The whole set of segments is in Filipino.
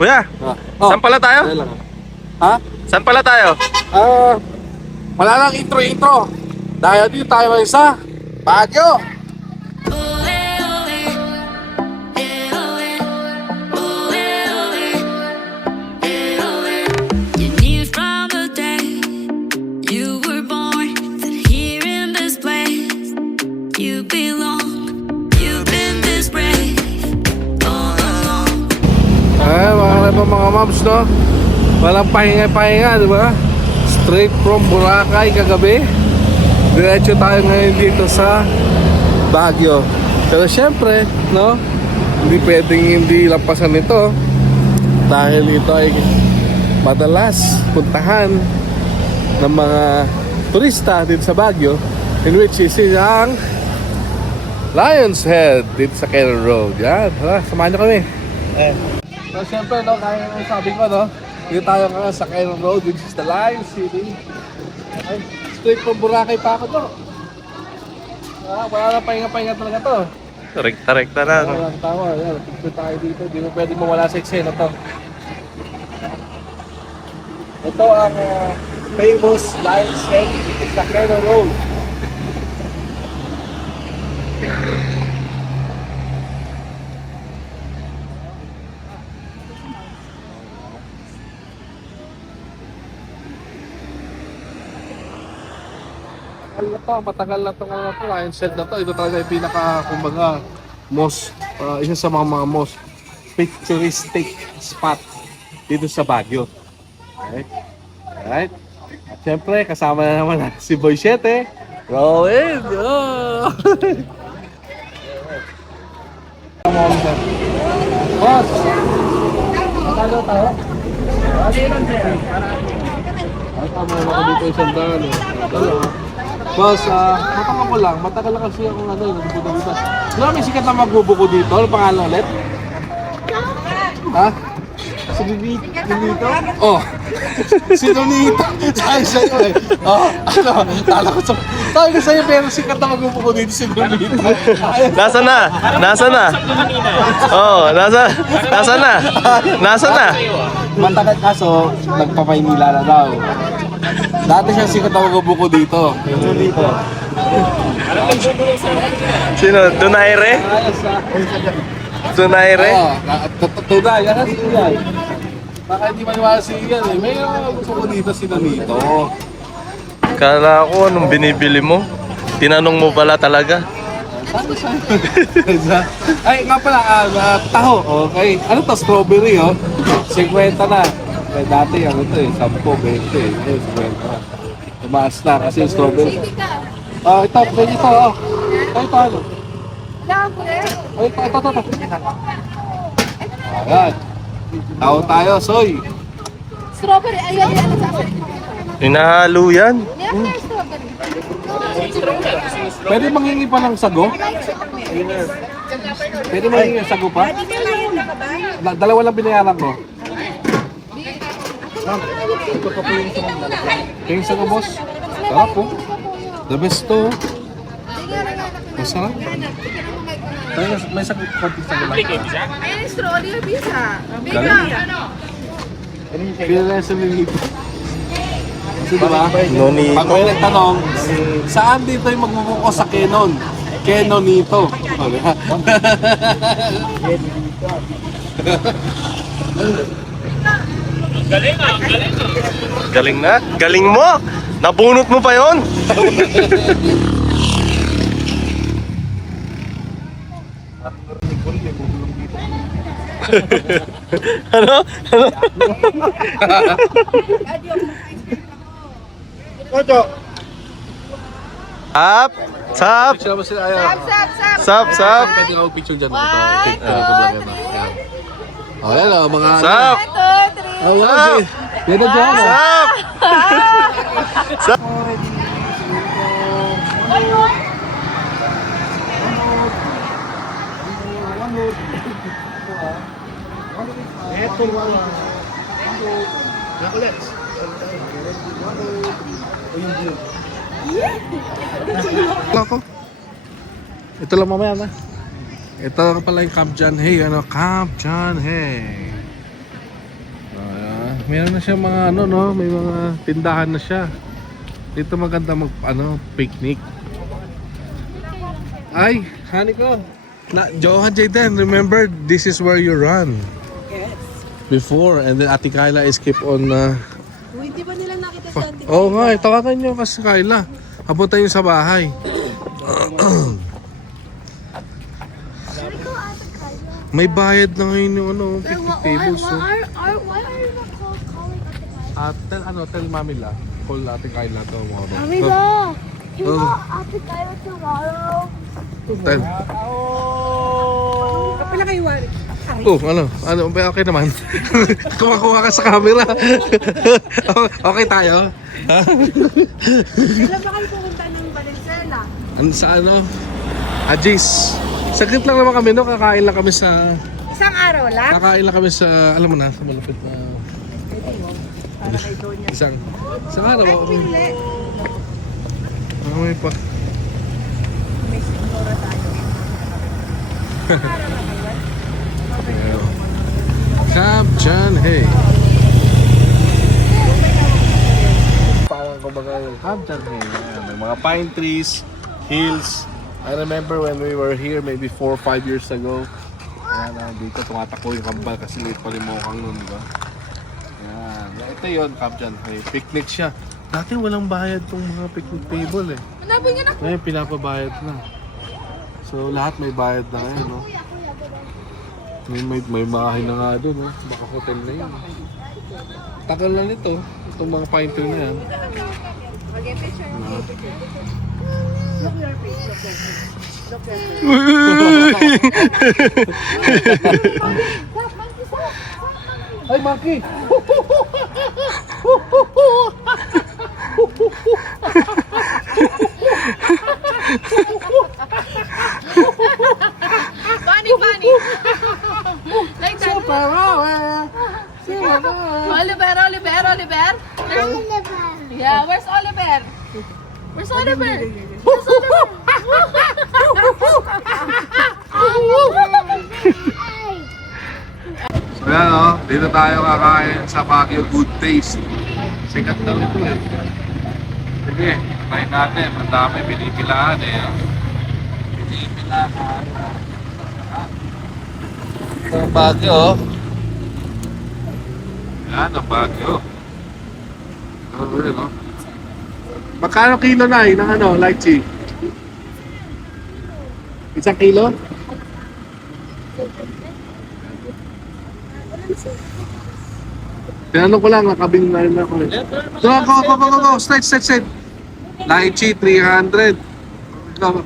Kuya, saan pala tayo? Ha? Saan pala tayo? Wala lang intro. Dahil dito tayo ngayon sa Baguio. Mga moms, no? Walang pahinga-pahinga, di ba? Straight from Boracay kagabi. Diretso tayo ngayon dito sa Baguio. Pero syempre, no? Hindi pwedeng hindi lampasan ito dahil ito ay madalas puntahan ng mga turista dito sa Baguio, in which is ang Lion's Head dito sa Quezon Road. Yan, samahan nyo kami. So syempre, no, kaya yung sabi ko, no, dito tayo nga sa Quezon Road, which is the Lion City. Okay. Straight from Boracay pa ako to. Wala na pahinga-pahinga talaga to. Rekta-rekta na. Wala tawa, yan, pagpunta tayo dito, di mo pwede mawala sa eksena to. Ito ang famous Lion's Head sa Quezon Road. Matagal na to Lion's Head na to. Ito talaga yung pinaka, kumbaga, most, isa sa mga most picturistic spot dito sa Baguio. Okay? Alright? At syempre, kasama na naman si Boy 7. Rowan! Oh! Boss! Matalo tayo? Ay, tama na ako dito isang daan. Boss, matagal na kasi akong nagpupunta dito. Di ba may sikat na magbubuko dito? Ano pangalan ulit? Ha? Si Nonito? Oh! Si Nonito! Sabi sa'yo eh. Oh, tala ko sa... Sabi ko sa'yo, pero sikat na magbubuko dito si Nonito. Nasa na? Oo, nasa na? Matagal kaso, nagpapaynila na daw. Dati siya sikat na magbubuko dito. Nonito. Sino? Donaire? Donaire? Oo, tunay. Yan kasi yan. Baka hindi maniwala si Ian eh. May magbubuko dito si Nonito. Kala ko anong binibili mo? Tinanong mo pala talaga. Ay, nga pala, taho. Okay. Ano to? Strawberry, oh. 50 na. Eh, dati, ano to eh, 10, 20 eh. 50 na. Tumaas na kasi yung strawberry. Ito, pwede ito, oh. Ito, ano? Ito. Ayan. Taho tayo, soy. Strawberry, ayun. Hinahalo yan. Pwede manghingi pa ng sago? Pwede manghingi ng sago pa? Dalawa lang binayaran ko. Ito pa po yung sago. Yung sago, boss. Sarap po. The best to. Masarap. May sago, konting sago lang. Ayun, strawberry, bisa. Pila na sa Nonito. Kasi diba? Nonito. Pag may nagtanong, saan dito yung magbubuko sa Quezon? Nonito. Galing na? Galing mo? Nabunot mo pa yon? Ano? Up! Sap! Picture mo sila, ayaw. Sap! Pwede ka picture dyan. Picture ko lang yan. Oh, yan o, mga... Sap! Oh, wala siya. Yan na dyan. Sap! Sap! Ito lang mamaya na. Ito lang pala yung Camp John Hay. Camp John Hay. Meron na siya mga ano, no? May mga tindahan na siya. Dito maganda mag, picnic. Ay, honey ko. Johan Jayden, remember, this is where you run. Yes. Before, and then Ate Kyla is keep on... Hindi ba nila nakita sa auntie? Oo nga, tawagan niyo kasi Kyla. Papunta niyo sa bahay. May bayad na ngayon yung picnic tables. So. Why are you not calling us? Tell Mami La. Call Ate Kyla tomorrow. Amigo, you Oh. know Ate Kyla tomorrow. Tell. Kapila kayo, Wari. Okay naman. Kumakuha ka sa camera. Okay tayo? Kailan ba kayo pumunta ng Valenzuela? Sa Ajis. Saglit lang naman kami, no? Kakain lang kami sa... Isang araw lang? Kakain lang kami sa... Alam mo na, sa malapit na... Para kay Donya. Isang araw. Ay, pili. May pa. May signora tayo. Isang araw lang kayo? Cap Chan Hey. Parang kumbaga Cap Chan Hey. May mga pine trees, hills. I remember when we were here maybe 4 or 5 years ago. Ayan, dito tumatakbo yung kambal kasi liit pa rin mukang nun, di ba? Ayan. Ito yun, Cap Chan Hey. Picnic siya. Dati walang bayad tong mga picnic table eh. Hanapin niya na. Ngayon pinapabayad na. So lahat may bayad na ngayon, no? May bahay na nga doon, no? Baka hotel na yun. Tagal na nito, itong mga pine tree na yan. Mag-picture. No? Look your face. Look your face. Ay, monkey! Funny. Like that. Oliver. Yeah, where's Oliver? Where's Oliver? Where's So yan, no? Dito tayo kakain sa Baguio Good Taste. Sikat daw ito eh. Sige, try natin. Ang dami pinipilaan eh. Pinipilaan. Ito ang Baguio, oh. Yan ang Baguio. No? Magkano kilo na ng lychee? Isang kilo? Tinanong ko lang, nakabing na rin ako eh. Go, straight. Lychee, 300. Go.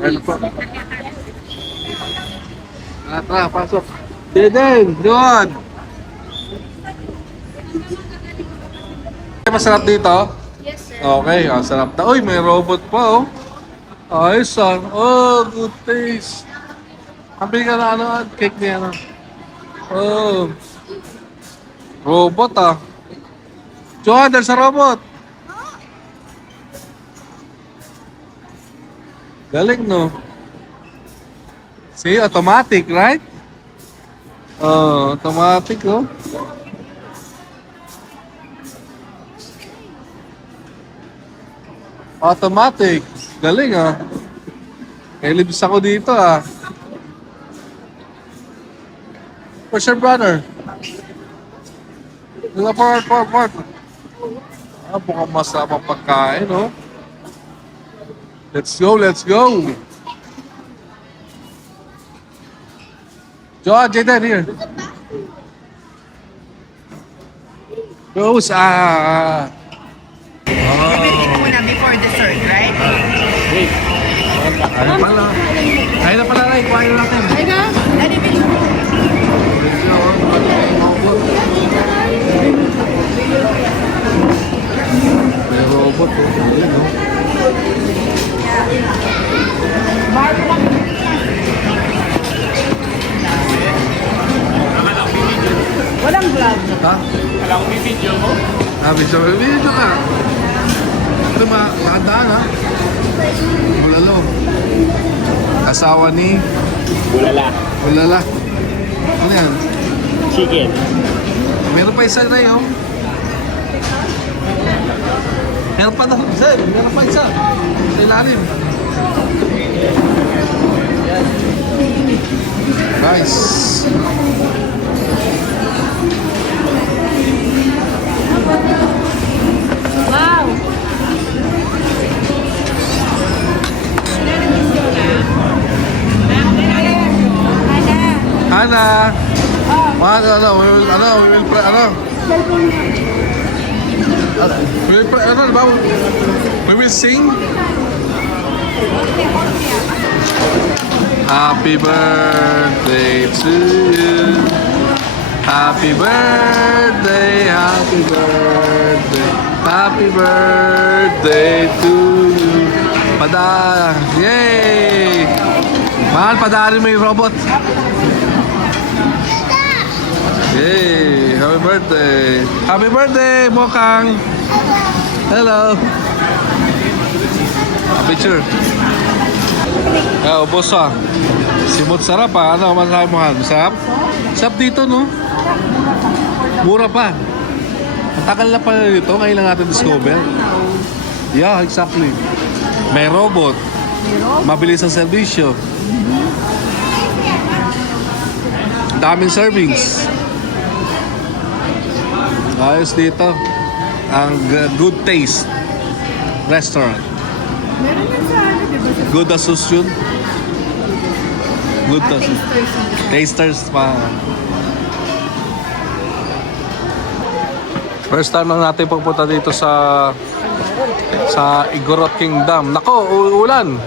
Ano po? Tara, pasok. Deden, doon! Masarap dito? Yes, sir. Okay, sarap na. Uy, may robot pa, oh. Ayos, oh, good taste. Kampi ka na, cake niya, Oh. Robot, Johan, dahil sa robot. Galing, no? See, automatic, right? Oh, automatic, oh. Automatic. Galing, Kailibis ako dito, Where's your brother? Part. Mukhang masarap ang pagkain, Let's go. Johan, Jayden, here. Goes, Muna before dessert, right? Wait. Ayun pala. Ayun na pala, Ray. Kuhain na natin. Ay na. Daddy, May robot, Ayun, walang vlog. Ha? Wala akong video mo? Video ka. Ito makakadaan, Bulalo. Asawa ni Bulala. Ulala. Ano yan? Chicken. Meron pa isa na yun. Meron pa daw, sir. Meron pa isa. Sa ilalim. Nice. Wow! Hana. We will sing. Happy birthday to you. Happy birthday, happy birthday, happy birthday to you. Yay! Mahal, padarin mo yung robot. Yay! Happy birthday! Happy birthday, Mokang! Hello! Picture. Ubos ah. Simot sarap ah. Ano, masasabi mo Han? Sarap? Sarap dito, no? Mura pa. Ang tagal na pala dito. Ngayon lang natin discover. Yeah, exactly. May robot. Mabilis ang serbisyo. Daming servings. Ayos dito. Ang Good Taste Restaurant. Good Asus yun. Good Asus. Tasters pa. First time lang natin pagpunta dito sa Igorot Kingdom. Nako, ulan.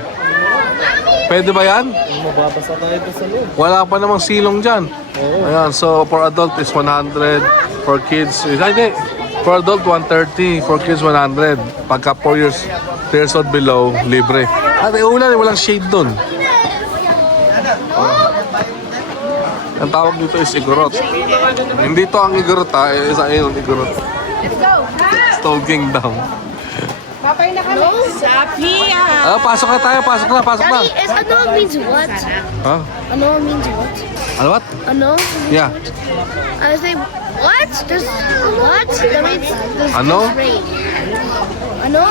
Pwede ba yan? Mababasa tayo ito sa loob. Wala pa namang silong dyan. Ayan, so for adult is 100. For kids, hindi. For adult, 130. For kids, 100. Pagka 4 years old below, libre. At ulan, walang shade dun. Ang tawag dito is Igorot. Hindi to ang Igorot ha. Isa yun, Igorot. Let's go! Stone Kingdom. Papay na kami. Sapia! Ah, pasok na tayo, pasok na. Daddy, is ano means what? Ha? Ano means what? Ano what? Ano? Yeah. I say what? There's what? That means there's Ano? rain. Ano?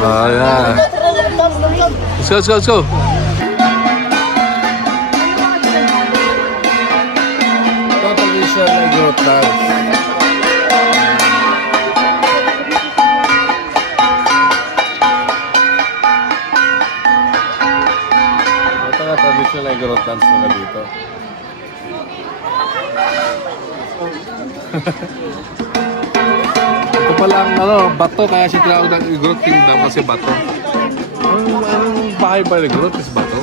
Ah, yeah. Let's go, let's go, let's go. Total vision na Igorot dance. Ito nga traditional Igorot dance nila dito. Ito palang bato, kaya siya tinawag ng Igorot Kingdom kasi bato. Anong bahay ba ng Igorot is bato?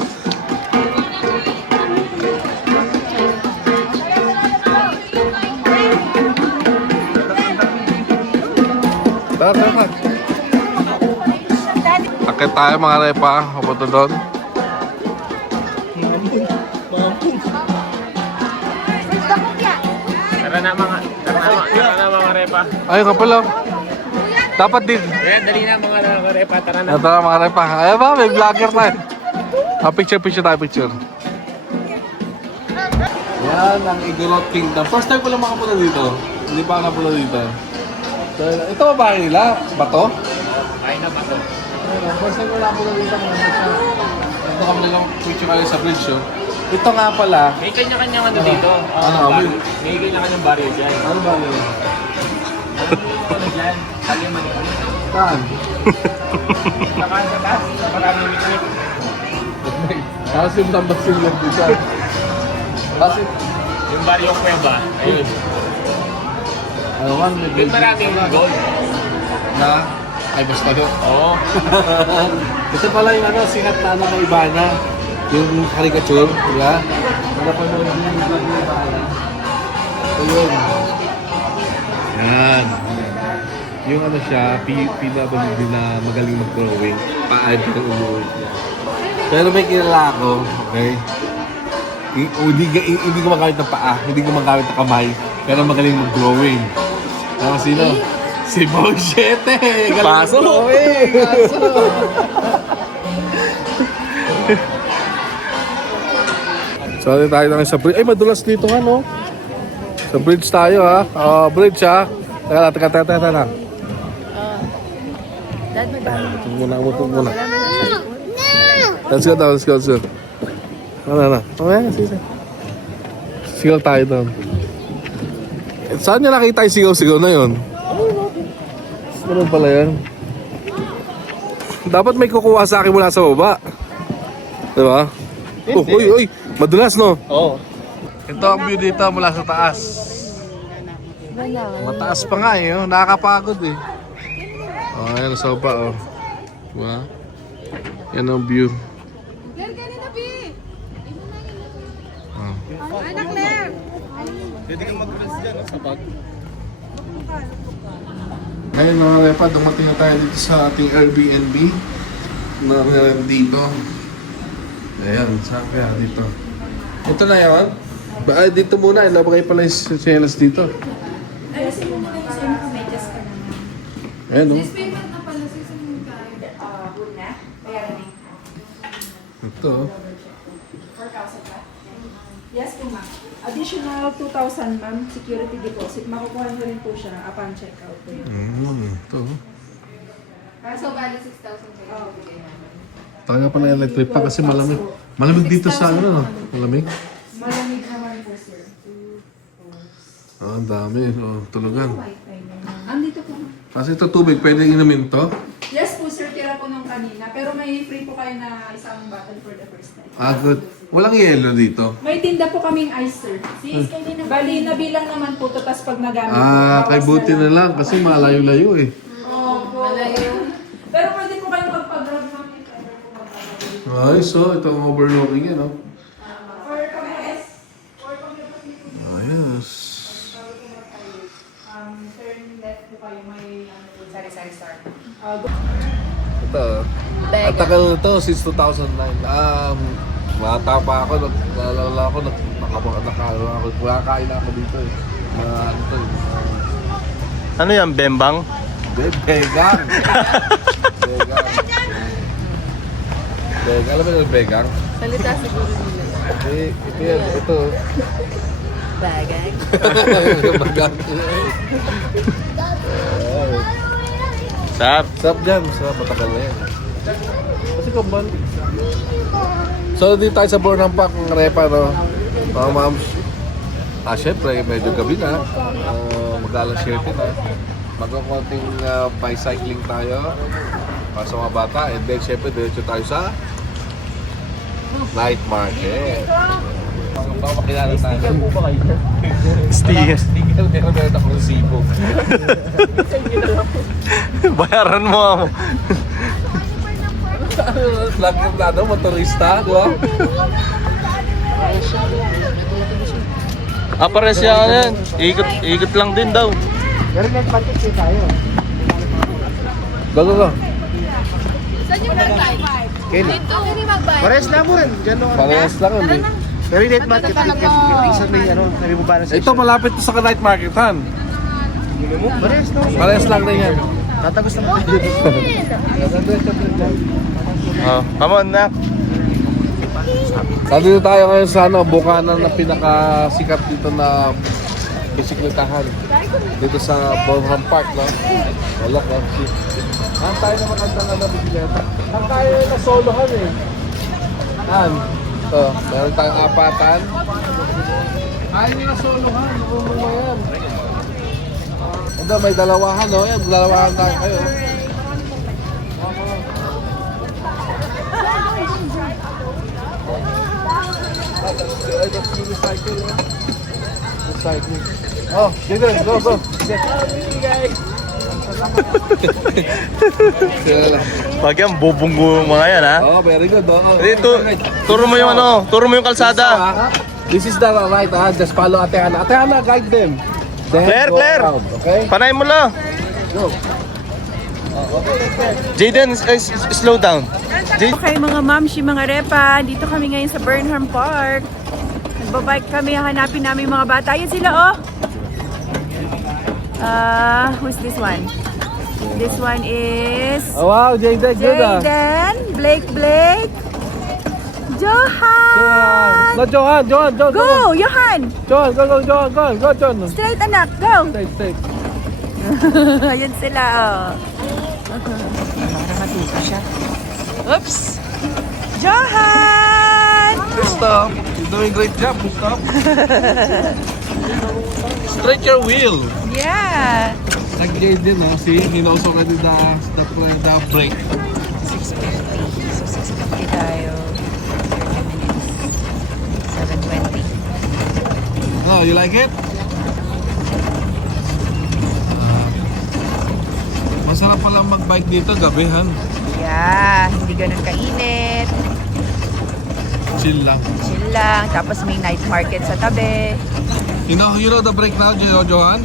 Tara, tara. Akit tayo mga repa, kapunta doon. Tara na mga repa. Ayun nga pala. Dapat din. Ayan, dali na mga repa. Tara na. Ito na mga repa. Ayun ba, may vlogger tayo. Picture tayo, picture. Yan ang Igorot Kingdom. First time ko lang makapunta dito. Hindi pa ako napunta dito. So, ito ba bahay nila? Bato? Ay na ba to? Ayun, first time ko lang makapunta dito. Ito kami lang picture kayo sa bridge. Oh. Ito nga pala. May kanya-kanyang ano dito. Ano, barrio. May kanya-kanyang barrio dyan. Ano ba yun? Ano dyan? Kali man yun. Saan? Saka sa taas. Maraming miklik. Tapos yung tambak sila dito. Kasi, Yung barrio Cueva. Ayun. ano man, Yung maraming gold. na, ay basta doon. Oo. Ito pala yung sikat na ng Ibana. Yung caricature, di ba? Harapan mo yung Ibana. So yun. Yan. Yung siya, PWD na magaling mag-drawing. Paad ng umuwi niya. Pero may kilala ako, okay? Hindi ko magamit ng paa, hindi ko magamit ng kamay, pero magaling mag-drawing. Ano sino? Si Boychete! Pasok! Sorry tayo lang sa bridge. Ay, madulas dito nga, no? Sa bridge tayo, ha? Bridge, ha? Teka lang. Dad, madami. Ito muna. Let's go. Ano. Okay, sige. Sigaw tayo doon. Saan niya nakita yung sigaw-sigaw na yun? Ano pala yan? Dapat may kukuha sa akin mula sa baba. Diba? Uy, madulas, no? Oo. Ito ang view dito mula sa taas. Mataas pa nga eh, oh. Nakakapagod eh. Oh, ayan sa baba, oh. Diba? Yan ang view. Oh. Pwede kang mag-rest dyan, sa bag. Ngayon mga repa, dumating na tayo dito sa ating Airbnb na dito. Ayan, saan kaya dito? Ito na yun? Dito muna, ilabagay pala yung chelas dito. Ayan o. Ito. Yes po, ma'am. Additional 2,000, ma'am, security deposit. Makukuha nyo rin po siya upon checkout po. Ito. So, bali 6,000 kayo. Talaga pala electric pa kasi malamig. Malamig dito sa ano, no? Malamig? Malamig naman po, sir. Ang dami. Oh, tulugan. Andito po. Kasi ito tubig, pwede inumin to? Yes po, sir. Tira po nung kanina. Pero may free po kayo na isang bottle for the first time. Good. Walang yelo dito. May tinda po kaming ice, sir. Bali, nabilang naman po to, tas pag nagamit po. Kay bawas buti na lang kasi malayo-layo eh. Opo. Pero pwede po kayo magpag-grab, ma'am. Ay, so ito ang overlooking yan, no? Or pag-S. Ayos. Turn left po kayo. May Sari-sari store. Ito. Ang tagal na to since 2009. Bata pa ako, naalala ako, nakakain ako dito eh. Ano to eh. Ano yan, bembang? Begang. Alam mo yung begang? Salita siguro nila. Ito. Bagay. Begang. Sap. Sarap dyan, masarap matagal na yan. Kasi kumbal. So dito tayo sa Burnham Park ng Repa, no? Mga moms. Syempre, medyo gabi na. Mag-alas 7 na. Magkakonting bicycling tayo para sa mga bata. And then, syempre, diretso tayo sa night market. Baka makilala tayo. Sticker po ba kayo? Sticker. Sticker, meron akong resibo. Bayaran mo. Flag ng lado, motorista, di ba? Pares yan yan. Ikot lang din daw. Pero net budget din tayo. Go. Saan yung nag-buy? Kenny. Dito. Hindi mag-buy. Parehas lang mo rin. Diyan no. Parehas lang, hindi. Pero net budget din. Isa may ano, sabi mo ba na Ito, malapit to sa night market, han. Parehas no. Parehas lang din yan. Tatagos naman tayo. Come on, Nak. Nandito tayo ngayon sa bukanan na pinakasikat dito na bisikletahan. Dito sa Burnham Park, no? Wala ko. Han, tayo na magandang na bisikleta. Han, tayo na solohan eh. Han, ito, meron tayong apatan. Ayaw nyo na solohan. Ano mo yan? Ito, may dalawahan, no? Yan, dalawahan tayo kayo. Oh, Jaden, go. Pag yan, bubunggo mga yan, ha? Oh, very good. Oh. Turo mo yung ano, turo mo yung kalsada. This is the right, just follow Ate Ana. Ate Ana, guide them. Then go Claire. around, okay? Panay mo lang. Go. Jaden, slow down. Okay mga mamshi, mga repa, dito kami ngayon sa Burnham Park. Nagbabike kami, hanapin namin yung mga bata. Yan sila, oh! Who's this one? This one is Oh, wow, Jaden, good ah. Jaden, Blake, Johan! No, Johan. Go! Johan! Johan, go, Johan. Straight anak, go! Straight. Ayan sila, oh. Para matuto siya. Oops! Johan! Stop. You're doing great job, stop. Straight your wheel. Yeah! Nag-gate din ha. See, he knows already the brake. 6:50. So, 6:50 tayo. 7:20. No, you like it? Masarap palang mag-bike dito gabihan. Yeah, hindi ganun kainit. Chill lang. Chill lang. Tapos may night market sa tabi. You know the brake now, Johan?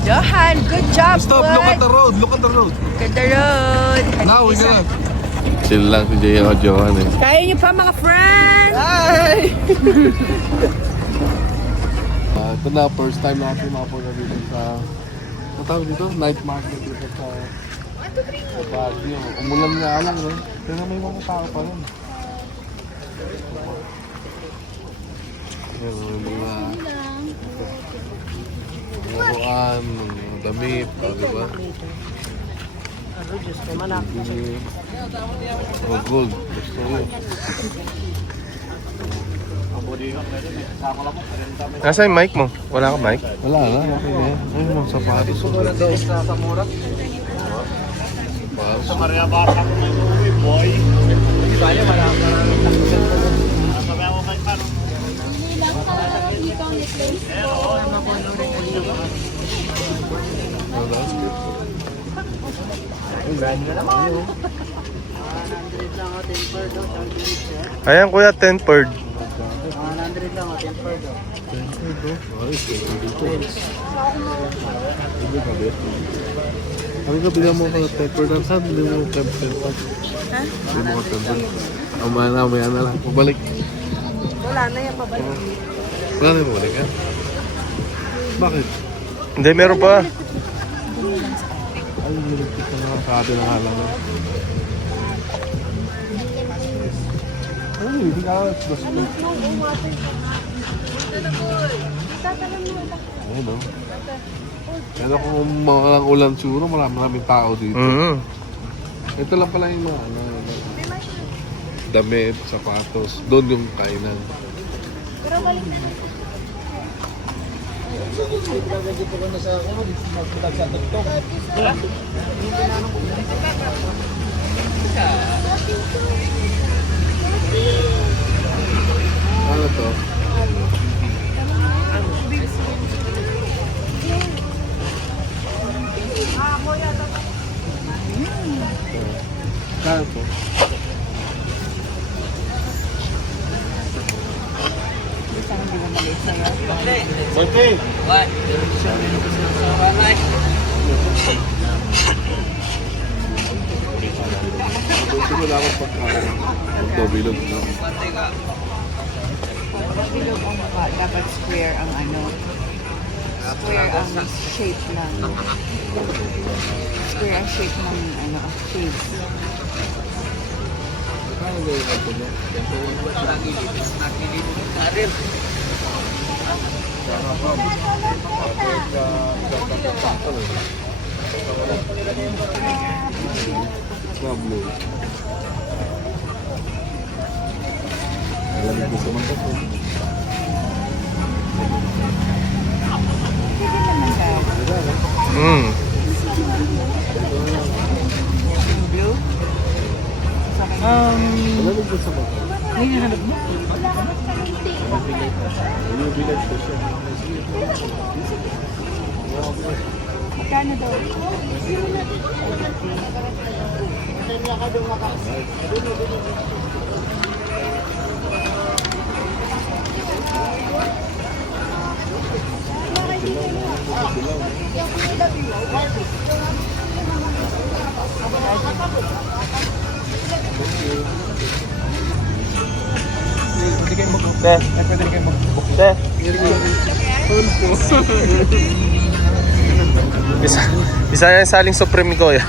Johan, good job, Stop, bud. look at the road. Look at the road. Now we're gonna... Chill lang si Johan eh. Kaya niyo pa, mga friends! Hi! Ito na, first time natin mapunta dito sa... Ano tawag dito? Night market dito sa Baguio. Umulan nga lang, no? Pero may mga tao pa rin. Yan, may mga... Bukuan, mga damit, di ba? Oh, gold. Gusto ko. Nasa yung mic mo? Wala ka mic? Wala na, okay na yan. Ay, mga sapatos. Sa Maria Bata ko may uwi, boy. Di ba niya, maraming sabi ako kay Pano. Ayan kuya, 10 per. Kami ka bigyan mo ka temper lang saan, hindi mo temper pa. Ha? Hindi mo ka temper. Mamaya na lang, pabalik. Wala na yan, pabalik. Wala na pabalik ha? Bakit? Hindi, meron pa. Ay, nilagtik ka na sa atin ang halang. Ay, hindi ka alas. Ayun o. Pero kung mga ulan siguro, maraming tao dito. Ito lang pala yung mga damit, sapatos. Doon yung kainan. Ano to? Kano to? Okay. Gusto mo lang akong pagkain. Ito, bilog na. Bilog ang mukha. Dapat square ang ano. Square ang shape ng... Square ang shape ng ano, shapes. Pablo. Alam mo sa mga to. Blue? Alam mo sa mga. Hinahanap mo? Magkano daw? Pwede kayo mag-book. Pwede kayo mag-book. Isa yung saling supreme ko ya.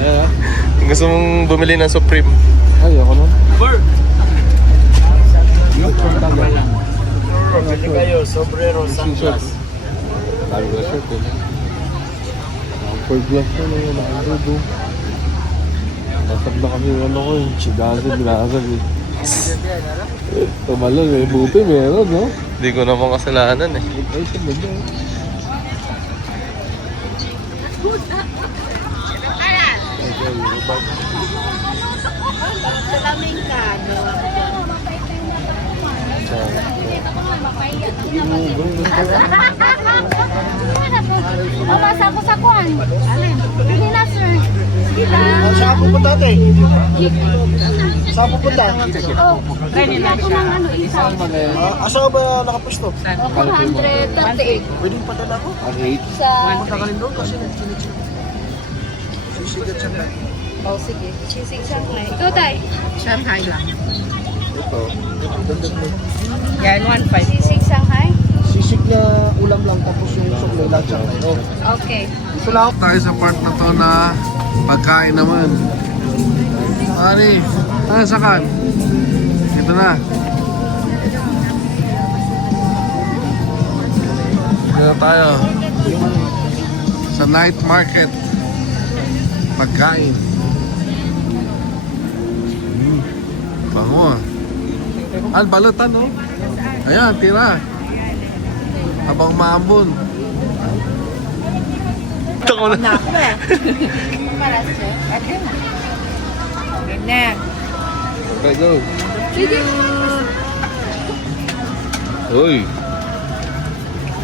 Ayan ha. Gusto mong bumili ng Supreme? Ay, ako nun. Pili kayo, sombrero, sunglass. Dami ko na shirt eh. For glass na lang yun, nakagod oh. Nasab na kami yung ano ko yung chidazin, binasag eh. Tumalon, may buti meron no? Hindi ko naman kasalanan eh. Ay, siya ba ba? Salaming ka, no? Masa ko sa kuan. Alin? Hindi na, sir. Sige lang. Saan pupunta ate? Saan pupunta? Oh, pwede na ako ng ano, isa. Asa ka ba nakapusto? 438. Pwedeng padala ko? Ang 8. Sa... Tagalin doon kasi sisigat siya na. Oh, sige. Sisig Shanghai. Ito, tay. Shanghai lang. Ito. Yan, 1.5. Sisig Shanghai. Sisig na ulam lang tapos yung suklay lahat siya. Oh. Okay. Ito lang. Tayo sa part na to na pagkain naman. Ani, sakan? Ito na. Dito tayo. Sa night market. Pagkain. Bango ah. Ang balutan oh. Ayan, tira. Habang maambon. Ito ko na. Ganyan. Okay, go. Sige. Uy.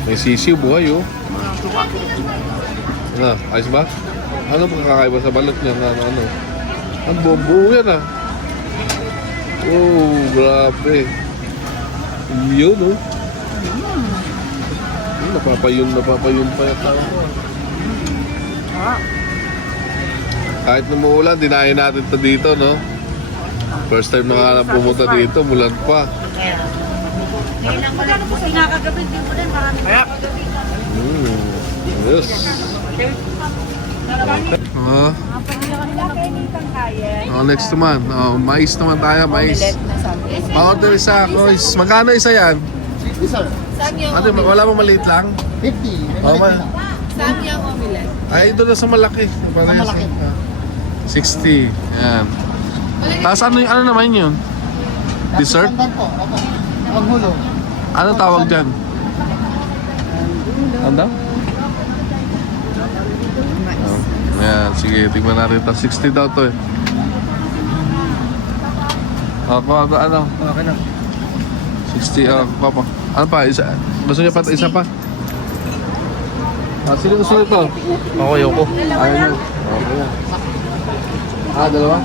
May sisiw buhay oh. Ano, ayos ba? Ano pang kakaiba sa balot niya na ano? Ang buo yan ah. Oh, grabe. Yun oh. Napapayun pa yung tao ko. Kahit numuulan, dinahin natin to dito, no? First time na pumunta dito, mulan pa. Pinakagabi din mo din. Marami. Yes. Next naman. Mais naman tayo, mais. Pa-order isa. Magkano isa yan? Ano, wala mo maliit lang? 50. Oh, Samyang omelette. ay, doon na sa malaki. Sa malaki. 60. Yan. Tapos ano naman yun? Dessert? Po. Opo. Ang gulo. Ano tawag dyan? Ano? Yan, sige. Tingnan natin ito. 60 daw to eh. Ano? Okay na. 60, papa. Ano pa? Isa? Gusto niya pa? Isa pa? Sino gusto nito? Ako, yoko. Ayaw niya. Okay yan. Dalawa?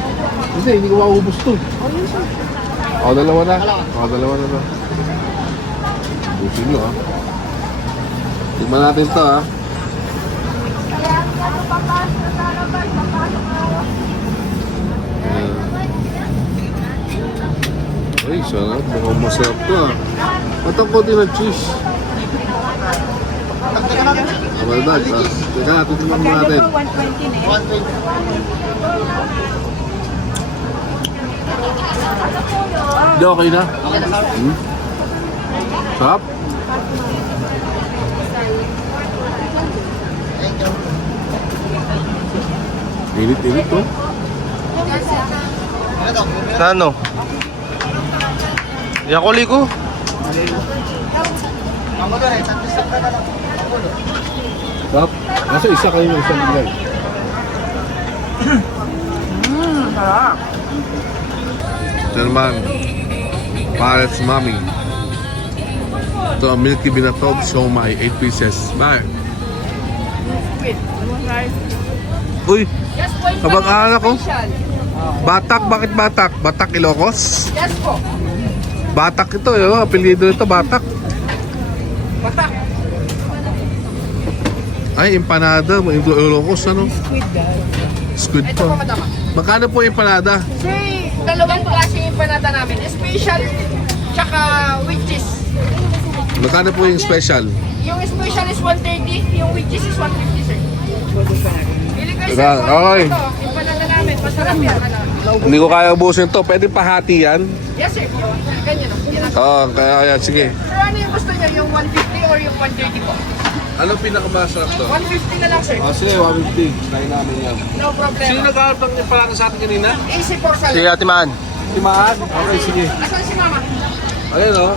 Hindi ko maubos to. Dalawa na. Dalawa na to. Busin nyo Tingnan natin to Ay, sarap. Mukhang masarap to Ba't ang konti ng cheese? Well, that, teka, titignan mo natin. 120 na yan. Hindi, okay na. Sarap. Init-init to. Sa ano? Yakuli ko. Sarap. Nasa isa kayo ng isang bigay. Sarap. Ito naman. Paret's Mommy. Ito ang Milky Binatog Siomai. 8 pieces. Bye. Uy! Kabag-anak ko. Batak, bakit Batak? Batak Ilocos? Yes po. Batak ito, yun. Apelyido nito, Batak. Batak. Ay, empanada. Ilocos, ano? Squid Ito po. po, madama. Magkano po yung empanada? Sir, dalawang klase yung panata namin. Special, tsaka with cheese. Magkano po yung special? Yung special is 130, yung with cheese is 150, sir. Pili kayo, sir. Okay. Ito, yung panata namin. Hindi ko kaya ubusin to. Pwede pahati yan? Yes, sir. Ganyan o. Oo, kaya yan. Sige. Sir, ano yung gusto niyo? Yung 150 or yung 130 po? Ano pinakamasarap to? 150 na lang, sir. Sige, 150. Try namin yan. No problem. Sino nag-aarap ng parang sa atin kanina? Easy for salad. Sige, Ate Man. Si Maan? Okay, sige. Asan si mama? Ayan o.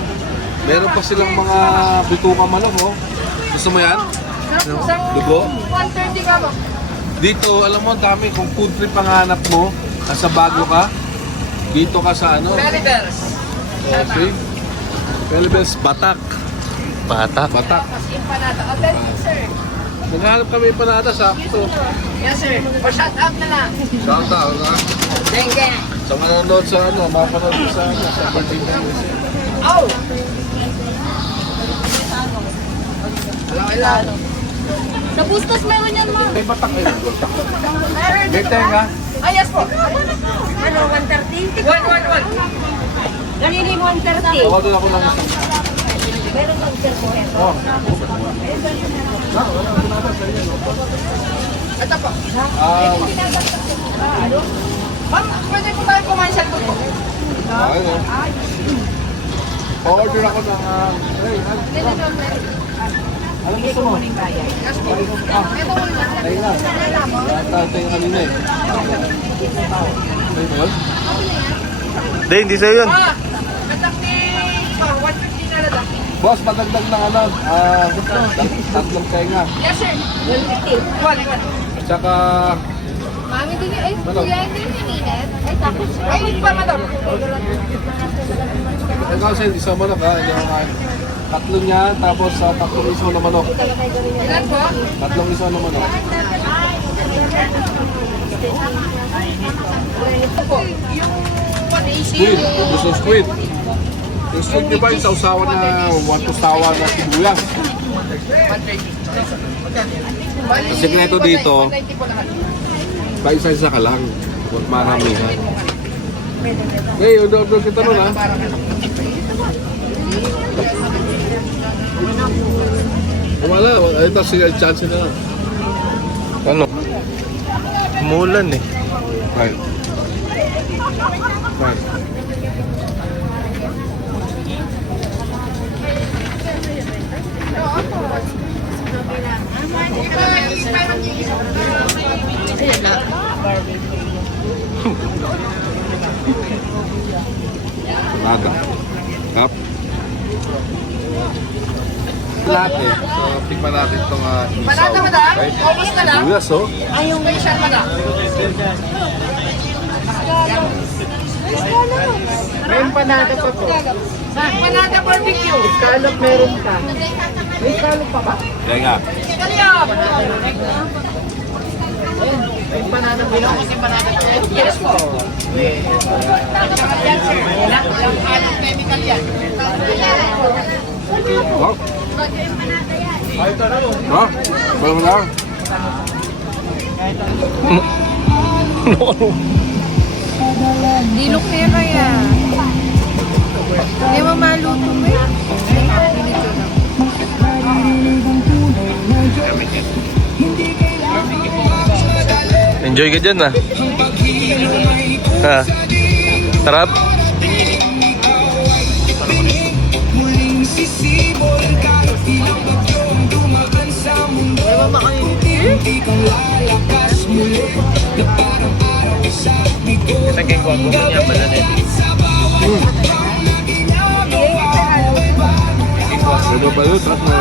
Meron pa silang mga bituka manok o. Gusto mo yan? Isang Dugo? 130 ka mo. Dito, alam mo, ang dami. Kung food trip ang hanap mo, nasa Baguio ka, dito ka sa ano? Belly bells. Okay. Pelibes, Batak. Bata. Batak. Tapos empanada. Authentic, sir. Naghahanap kami panada, sakto. Yes, sir. Pa-shut up na lang. Shout out, ha? Denge. Sa manonood sa ano, mapanood sa ano, sa birthday ng Oh! Wala. Sa Bustos meron yan, ma'am. May Batak eh. Meron May dito. tenga. Ah, yes po. Ano, 130? 111. Ganili 130. Tawagan ako ng isang. Meron bang sir po ito? Oh. Ito po. Ah, Ma'am, pwede po tayo kumain sa tuto. okay no. Order ako ng alam mo gusto mo? Yes po. Ito po. Tayo na. Tayo kanina eh. Tayo ba yun? Hindi, hindi sa'yo yun. Ah! Katak ni... 150 na lang. Boss, madagdag ng ano, tatlong tenga. Yes, sir. 150. One. Tsaka, Mami, din yung, ay, Ano? kuya, hindi yung naninit. Ay, tapos, Ay, hindi pa, madam. ikaw sa'yo, isang manok ha, hindi ako kain. Tatlong yan, tapos tatlong iso na manok. Ilan po? Tatlong iso na manok. Ito po. Yung 180. Squid, gusto squid. Yung squid di ba yung sausawa na, sawa na sibuyas. 130. Ang sikreto dito, 190 po lahat. paisa-isa ka lang. Huwag marami ha. Hey, order kita nun ha. Wala, ito sige, chance na lang. Ano? Umulan eh. Right. Right. Nada. Up. Lahat eh. So, tikman natin itong isaw. Panada, madam? Right? Almost na lang. Sibuyas oh. Ay, yung facial, madam. May empanada pa po. Panada barbecue. Scallop meron ka. May scallop pa ba? Kaya nga. Kalyap. May empanada pa lang. Yes po. Yan, sir. Walang alam chemical yan. Oh. Ha? Bago na. Dilok na yan kaya. Hindi mo maluto mo eh. Dito lang. Enjoy ka dyan ah. Ha? Sarap? Ano ba yun? Trap na.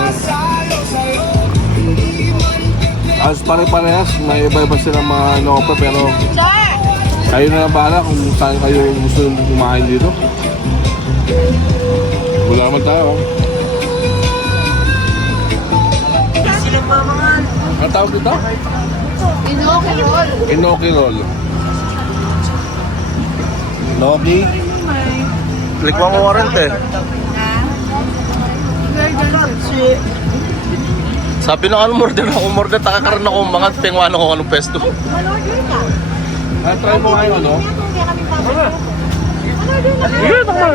As pare-parehas, may iba-iba silang mga no-offer pero kayo na lang bahala kung saan kayo gusto kumain dito. Wala naman tayo. Ang tawag dito? Inoki roll. Inoki roll. Inoki. Likwang ko rin eh. Sabi na ano umorder, takakaroon ako umangat, pengwano ko anong pesto. Try mo kayo ano? Sige, takma.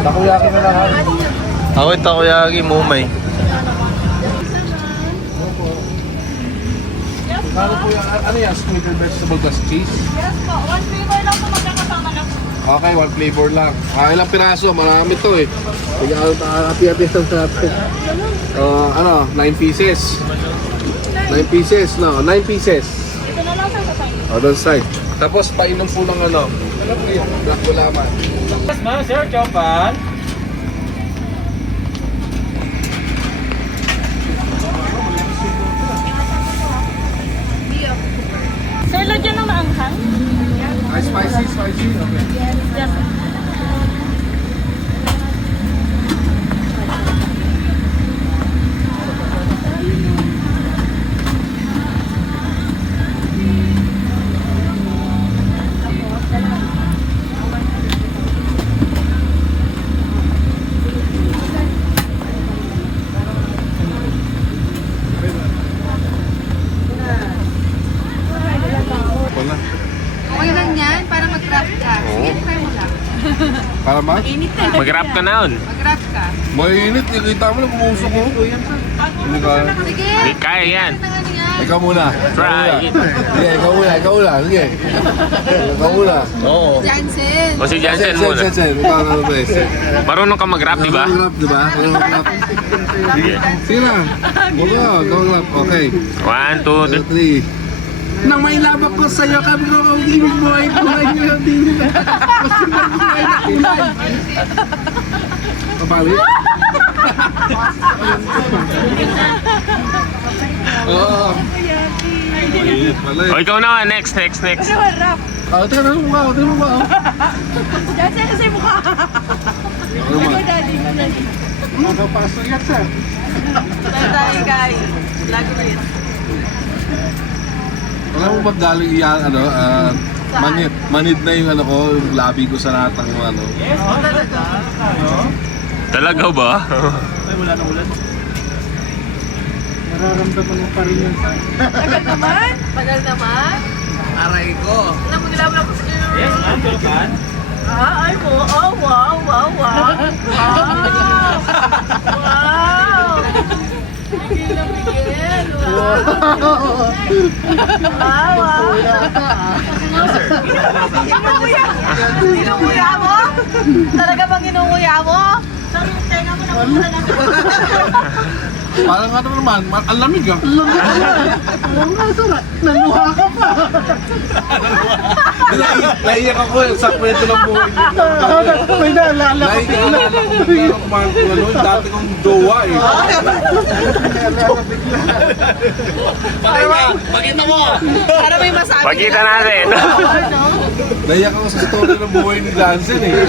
Takoyaki na lang. Ako'y takoyaki, mumay. Ano po yung, ano yan? Squid and vegetable plus cheese? Yes po, one flavor lang po magkakasama na po. Okay, 1 flavor lang. Ilang piraso? Marami to eh. Sige, hati-hati lang natin. 9 pieces. 9 pieces, no? 9 pieces. Ito na lang sir sa side. O, doon side. Tapos, painom po ng ano? Ano po yan? Black gulaman. Yes, ma'am, sir, chopan. Sir, lagyan ng maanghang. Ay, spicy. Okay. Yes. Wala. Okay lang yan, para mag-grab ka. Sige, try mo lang. Para ma? Mag-rap ka na yun. Mag-grab ka. Mainit. Nakita mo lang umusok ko. Hindi ka. Sige! Kaya yan. Ano yan? Ikaw muna. Try it. Sige, ikaw muna. Sige. Ikaw muna. Oo. Jansen! O si Jansen muna. Sen. Ikaw na best. Marunong ka mag-rap, di ba? Marunong rap, di ba? Marunong rap. Sige na. Ikaw rap. Okay. 1, 2, 3. 3. Nang may labak ko sa'yo, kami ko kung di mo buhay nyo, di mo buhay na kulay. Kapali? Oo. Mainit pala O eh. ikaw na, next. Tingnan mo ba? Jansen kasi mukha. Ano ba? Magpapaso yan, sir. Tayo guys. Lagawin. Alam mo ba't galing iyan, manid na yung ko, yung labi ko sa lahat ng ano. Talaga ba? Ay, wala na ulan. Nararamdaman mo pa rin yan, sir. Tagal naman. Aray ko. Alam mo, nilaban ako sa inyo. Yes, ma'am, chopan. Ay mo. Oh, wow. Wow. Miguel. Wow. Inunguya mo? Talaga bang inunguya mo? Sorry, tenga mo na muna lang. Parang ano naman, ang lamig ah. Oo nga, sarap. Naluha ka pa. Naiyak ako sa kwento ng buhay niyo. May naalala ko. Naiyak ako dati kong jowa eh. Pakita mo! Para may masabi. Pagkita natin. Naiyak ako sa story ng buhay ni Jansen eh.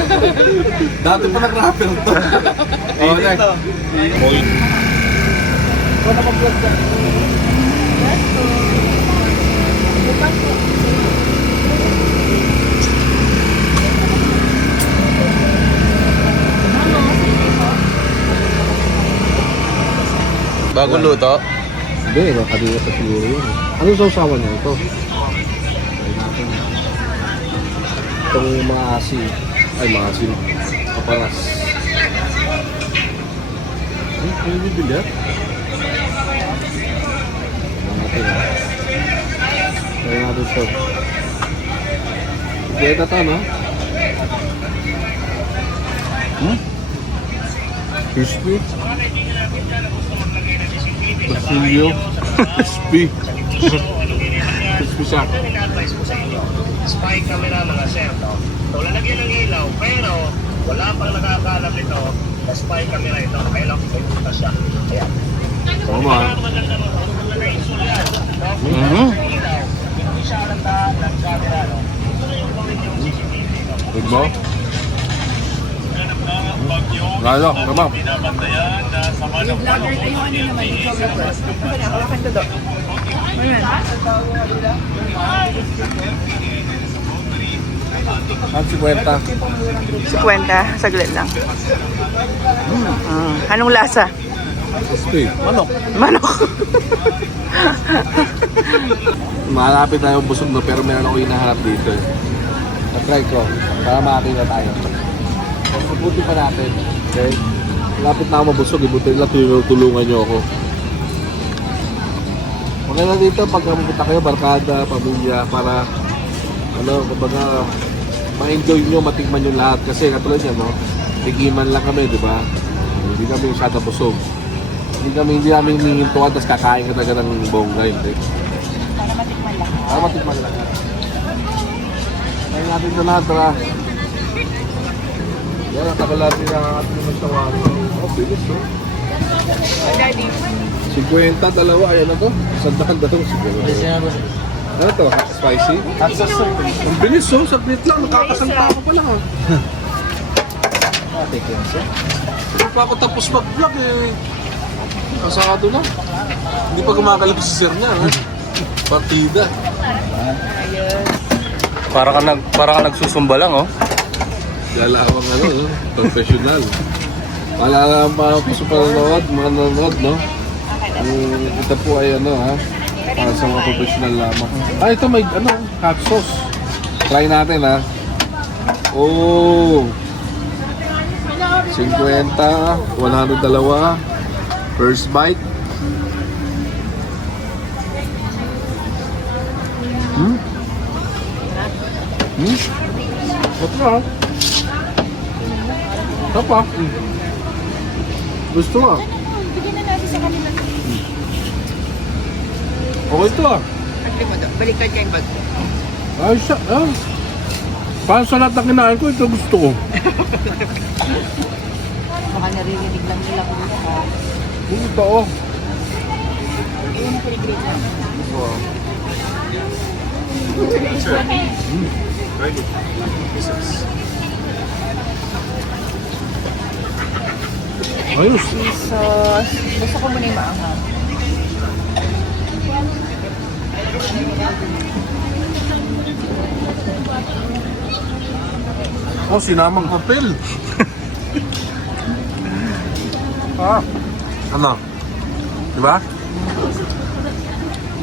Dati pa nag-rapper to. Okay. Bagong luto? Hindi, kanina pa siguro yun. Anong sausawan niya ito? Itong mga asin. Ay, mga asin. Kaparas. Ay, kaya bibili ah. Natin ah. Kaya natin ito. Kaya ito no? Crispy. Basilio. Crispy. Crispy siya. Spy camera mga sir, no? So, lalagyan ng ilaw, pero wala pang nakakaalam nito na spy camera ito. Kailangan ko ito siya. Ayan. Tama. Maganda mo, nag-install yan. No? Mhm. Ilaw, yung isa ng camera, no? Ito na yung gawin yung CCTV, no? Good mo? Lalo, tamam. Ang 50. 50, saglit lang. Anong lasa? Crispy. Manok. Manok. Malapit tayo busog na pero meron ako hinahanap dito eh. Try ko para makakita tayo. Mabuti pa natin. Okay? Malapit na ako mabusog. Ibuti lang tulungan nyo ako. Okay na dito pag pumunta kayo, barkada, pamilya, para kumbaga, ma-enjoy nyo, matikman nyo lahat. Kasi katulad yan, no? Tigiman lang kami, di ba? Hindi kami masyadong busog. Hindi namin hihintuan, tapos kakain ka talaga ng bongga, hindi. Para matikman lang. Kaya natin ito lahat, tara. Yan, natagal natin na ating magtawarin. Oh, bilis, no? Daddy. 50, dalawa, ayan na to. Sandahan daw, siguro. Ano to? Hot spicy? Ang bilis, oh. Saglit lang. Nakakasalta ko pa lang, oh. Hindi pa ako tapos mag-vlog, eh. Kasado na. Hindi pa gumakalap si sir niya, eh. Partida. Para ka nagsusumba lang, oh. Lalawang professional. Wala na mga nanonood, no? Ito po ay para sa mga professional lamang. Ito may hot sauce. Try natin, ha? Oh! 50, 102, first bite. Ito na. Ito pa. Gusto nga. Bigyan na natin sa kanila. Okay ito, ah. Baliktad ka yung bag. Ayos siya. Parang sa lahat ng kinain ko, ito gusto ko. Baka naririnig lang nila kung Ito, oh. Ayos. sauce. Gusto ko muna yung maanghang. Oh, sinamang papel. Ano? Diba?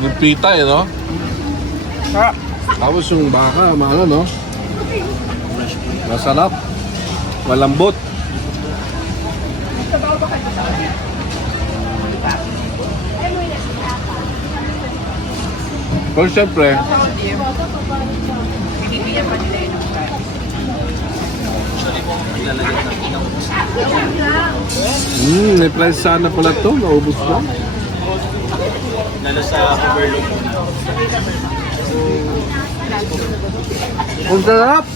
Yung pita, no? Tapos yung baka, no? Masarap. Malambot. Pero siyempre, Binibigyan pa nila yun ng price. may price sana pala to. Naubos ko. Lalo sa overload. Ang sarap!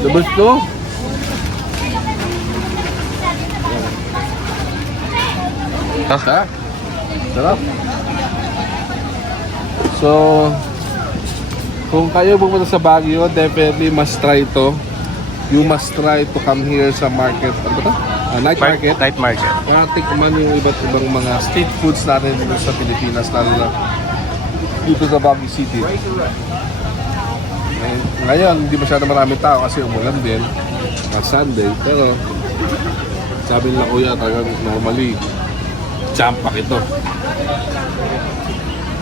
Labas to. Ha? Sarap. So, kung kayo pumunta sa Baguio, definitely must try to. You must try to come here sa market. Ano ba to? Night market. Night market. Para tikman yung iba't ibang mga street foods natin dito sa Pilipinas, lalo na dito sa Baguio City. Ngayon, hindi masyado marami tao kasi umulan din. Sunday. Pero, sabi nila kuya, talagang normally, jam-pack ito.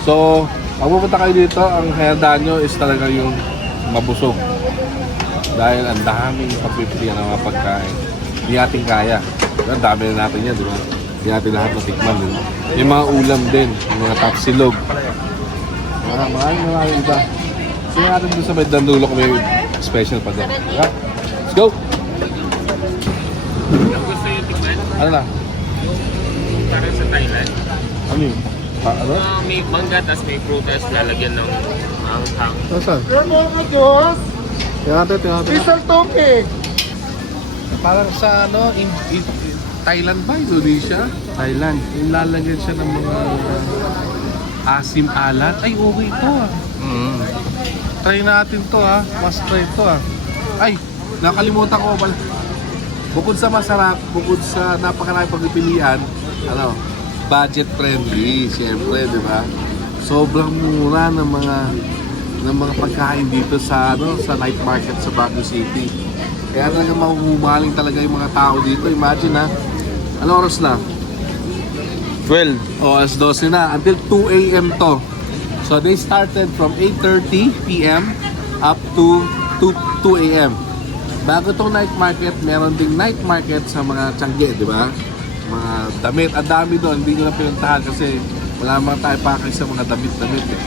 So, pag pupunta kayo dito, ang hayandaan nyo is talaga yung mabusog. Dahil ang daming pagpipilian ng mga pagkain. Hindi natin kaya. Ang dami na natin yan, di ba? Hindi natin lahat natikman, di ba? Yung mga ulam din, yung mga tapsilog. Maraming iba. Sige natin doon sa may dandulo ko may special pa doon. Diba? Let's go! Gusto yung tikman? Ano na? Parang sa Thailand. Ano yun? Ano? May mangga, tas may prutas, lalagyan ng anghang. Nasaan? Tingnan natin. Crystal Toke! Parang sa Thailand ba? Indonesia? Thailand. Yung lalagyan siya ng mga asim alat. Ay, okay ito ah. Try natin to ah. Must try to ah. Ay, nakalimutan ko. Bukod sa masarap, bukod sa napakarami pagpipilian, budget friendly, siyempre, di ba? Sobrang mura ng mga pagkain dito sa night market sa Baguio City. Kaya talaga mahuhumaling talaga yung mga tao dito. Imagine ha, anong oras na? 12. O, alas 12 na. Until 2 a.m. to. So, they started from 8:30 p.m. up to 2 a.m. Bago itong night market, meron ding night market sa mga Tiangge, di ba? Mga damit. Ang dami doon. Hindi nyo na pinuntahan kasi Wala naman tayo pakay sa mga damit-damit eh.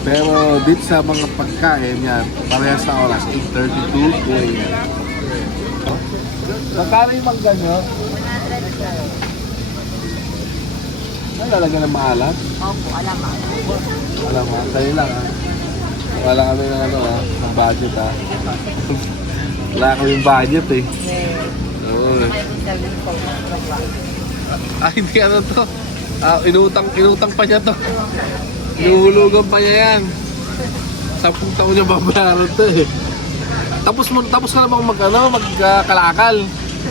Pero dito sa mga pagkain yan, parehas na oras, 8:32 p.m. Magkano yung mangga nyo? Ay, lalagyan ng maalat? Opo, alaman. Alam mo, tayo lang ha. Wala kami ng ano ha, ng budget ha. Wala kami yung budget eh. Oo. Ay, hindi ano to. Inutang pa niya to. Inuhulugan pa niya yan. 10 taon niya babayaran to eh. Tapos ka namang magkalakal.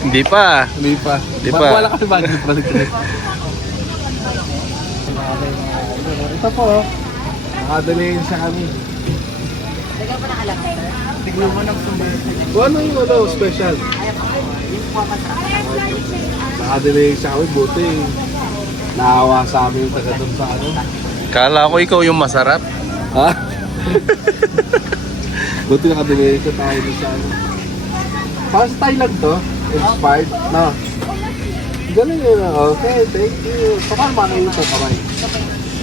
Hindi pa. Hindi pa. Hindi pa. Wala kami budget balik rin. Ito po oh. Nakadalayin siya kami. Lagyan pa ng alaman, sir. Tignan mo ng sumbay. Kung ano yung ano, special? Yung pamatra. Nakadalayin siya kami, buti. Naawa sa amin yung taga doon sa ano. Kala ko ikaw yung masarap. Ha? Buti nakadalayin siya tayo doon sa ano. Parang sa Thailand to? Inspired? No. Ganun yun. Okay, thank you. So, paano makain ito? Kamay.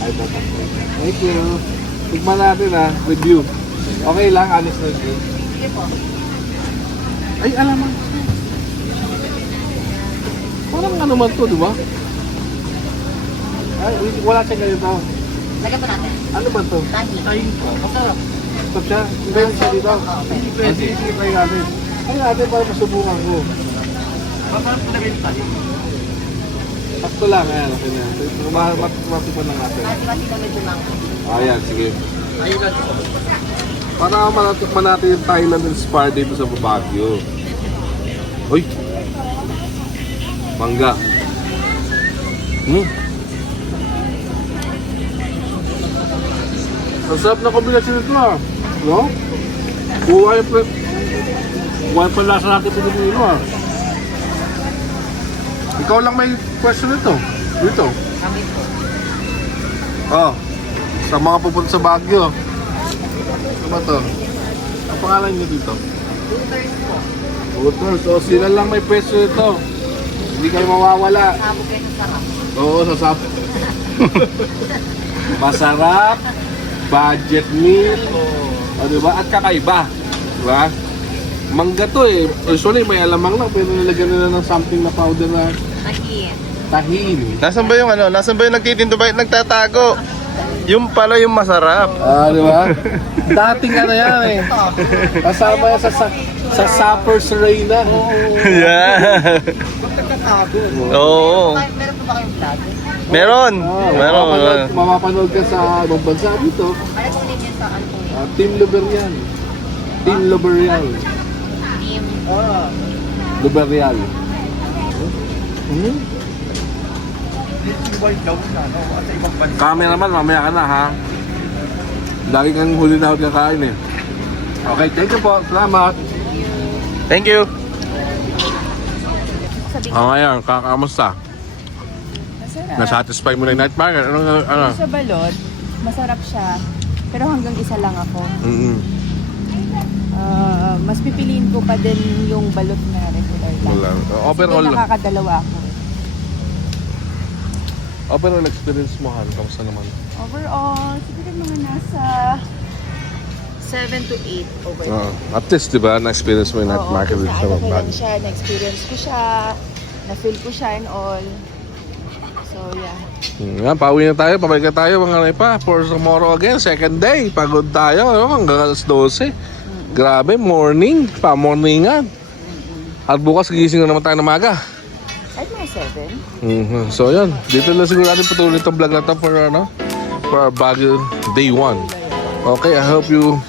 Ay, bata. Thank you. Tigman natin ha, with you. Okay lang, honest na yun. Sige po. Ay, alam mo. Parang ano man to, di ba? Ay, wala siya ganito. Lagyan pa natin. Ano ba to? Tahi. Masarap. Stop siya? Hindi siya dito. Okay. Sige, try natin. Try natin para masubukan ko. Sakto lang, ayan. Okay na. Matikman lang natin. Mati-mati na medyo lang. Ayan, sige. Para malatikman natin yung Thailand inspired dito sa Baguio. Uy! Mangga. Ang sarap na kombinasyon nito ah. No? Buhay pa lasa natin Pilipino ah. Ikaw lang may question nito. Dito. Kami po. Oh. Sa mga pupunta sa Baguio. Ano ba to? Ang pangalan niyo dito? Looters po. Looters. O sila lang may pwesto nito. Hindi kayo mawawala. Sabog kayo sa sarap. Oo, sasap. Masarap. Budget meal. O diba? At kakaiba. Diba? Mangga to eh. Usually may alamang lang pero nilagyan nila ng something na powder na Tahin. tahin. Nasaan ba yung ano? Nasaan ba yung nagtitinto ba? Nagtatago? Yung pala yung masarap. Ah, di ba? Dating ano yan eh. Kasama yan sa Supper's Reina. Yeah. Oo. Meron po ba kayong vlog? Meron. Meron. Mapapanood ka sa ibang bansa dito. Ano po name yun sa ano po yun? Team Luberial. Team Luberial. Team. Luberial. Cameraman, mamaya ka na ha. Lagi kang huli na ako kakain eh. Okay, thank you po. Salamat. Thank you. Ngayon, kakamusta? Masarap. Na-satisfy mo na yung night market? Ano? Sa balot, masarap siya. Pero hanggang isa lang ako. Mas pipiliin ko pa din yung balot na regular lang. Wala. Overall, Kasi nakakadalawa ako. overall experience mo, Han, kamusta naman? Overall, siguro mga nasa 7 to 8 over there. At least, di ba, na-experience mo yung night market dito sa Ano ko lang Baguio. siya, na-experience ko siya, na-feel ko siya and all. So, yeah. Yan, pauwi na tayo, pabalik na tayo mga pa for tomorrow again, second day. Pagod tayo, no? Hanggang alas 12. Grabe, morning, pa-morningan. At bukas gising na naman tayo ng maga. Kahit mga 7. So yun, dito lang siguro natin patuloy itong vlog na to for our Baguio Day 1. Okay, I hope you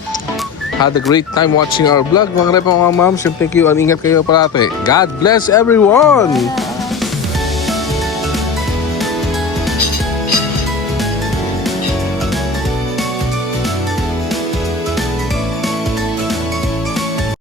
had a great time watching our vlog. Mga repa mga moms, thank you, and ingat kayo parati. God bless everyone!